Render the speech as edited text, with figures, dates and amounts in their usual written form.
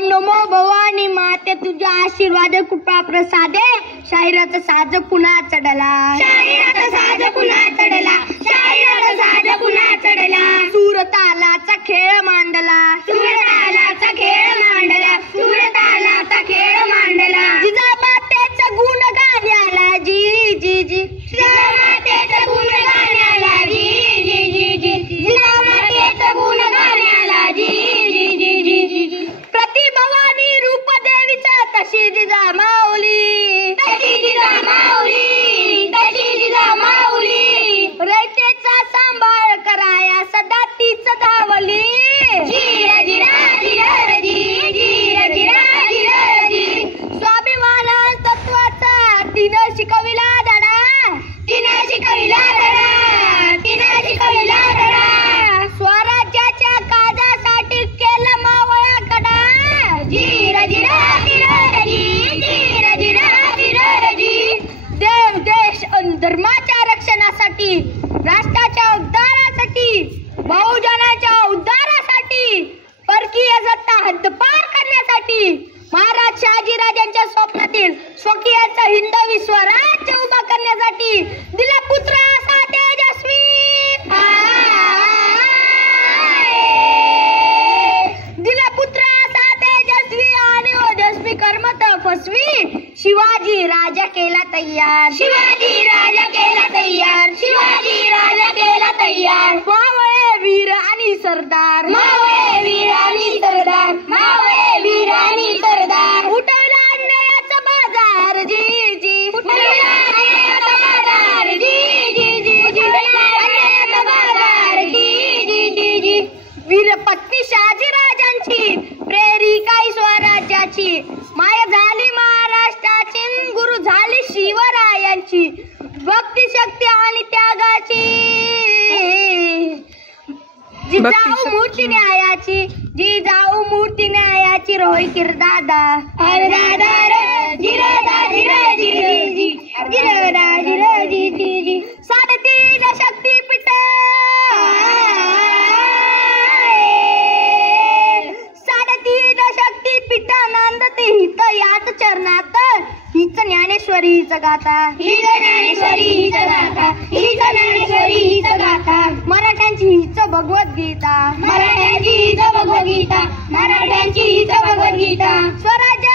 ओम नमो भवानी माते तुझ्या आशीर्वाद कृपा प्रसादे शाहिराचा साज पुन्हा चढला, शाहिराचा साज पुन्हा चढला, शाहिराचा साज पुन्हा चढला. सूरतालाचा खेळ मांडला, सूरतालाचा खेळ मांडला, सूरतालाचा खेळ मांडला. जिजामातेचं गुण गाण्याला जी जी जी, जिजामातेचं गुण गाण्याला जी जी जी जी, जिजामातेचं गुण गाण्याला जी जी जी जी जी. प्रतिभवानी रूप देवीचा तशी जिजामाऊली, तशी जिजामाऊली, तशी जिजामाऊली. रयतेचा सांभाळ कराया सदा तीच धावली. जिरा जिरा जिरा जी, जिरा जिरा जिरा जी. स्वाभिमान तत्वाचा तिनं शिकविला धडा, तिनं शिकविला धडा, तिनं शिकविला धडा. स्वराज्याच्या काजासाठी केलं मावळा कडा. जिरा जिरा जिरा जी, जिरा जिरा जिरा जी. देव देश आणि धर्माच्या रक्षणासाठी, राष्ट्राच्या उद्धारासाठी, बहुजनाच्या उद्धारासाठी, परकीय सत्ता हद्दपार करण्यासाठी, महाराज शहाजीराजांच्या स्वप्नातील स्वकीयाचं हिंदवी स्वराज्य उभा करण्यासाठी दिला पुत्र असा तेजस्वी, दिला पुत्र असा तेजस्वी आणि ओजस्वी कर्म तपस्वी शिवाजी राजा केला तयार, शिवाजी राजा केला तयार, शिवाजी राजा केला तयार. मावळे वीर आणि सरदार, मावळे वीर आणि सरदार, मावळे वीर आणि सरदार. उठवला अन्यायाचा बाजार जी जी, उठवला अन्यायाचा बाजार जी जी जी, उठवला अन्यायाचा बाजार जी जी जी जी. वीरपत्नी शहाजीराजांची प्रेरिकाई स्वराज्याची, माया झाली महाराष्ट्राची, गुरु झाली शिवरायांची. भक्ती शक्ती आणि त्यागाची, जिजाऊ मूर्ती न्यायाची, जिजाऊ मूर्ती न्यायाची. रोही किरदादा अरे दादा रे जिरदा जिरे जिरे जी, जिरदा जिरे जी जी जी. 3.5 शक्तीपीठ, 3.5 शक्तीपीठ नांदते हित याच चरणात. हीच ज्ञानेश्वरी हीच गाथा, हीच ज्ञानेश्वरी हीच गाथा, हीच ज्ञानेश्वरी हीच गाथा. मराठ्यांची हीच भगवद्गीता, मराठ्यांची हीच भगवद्गीता, मराठ्यांची हीच भगवद्गीता. स्वराज्य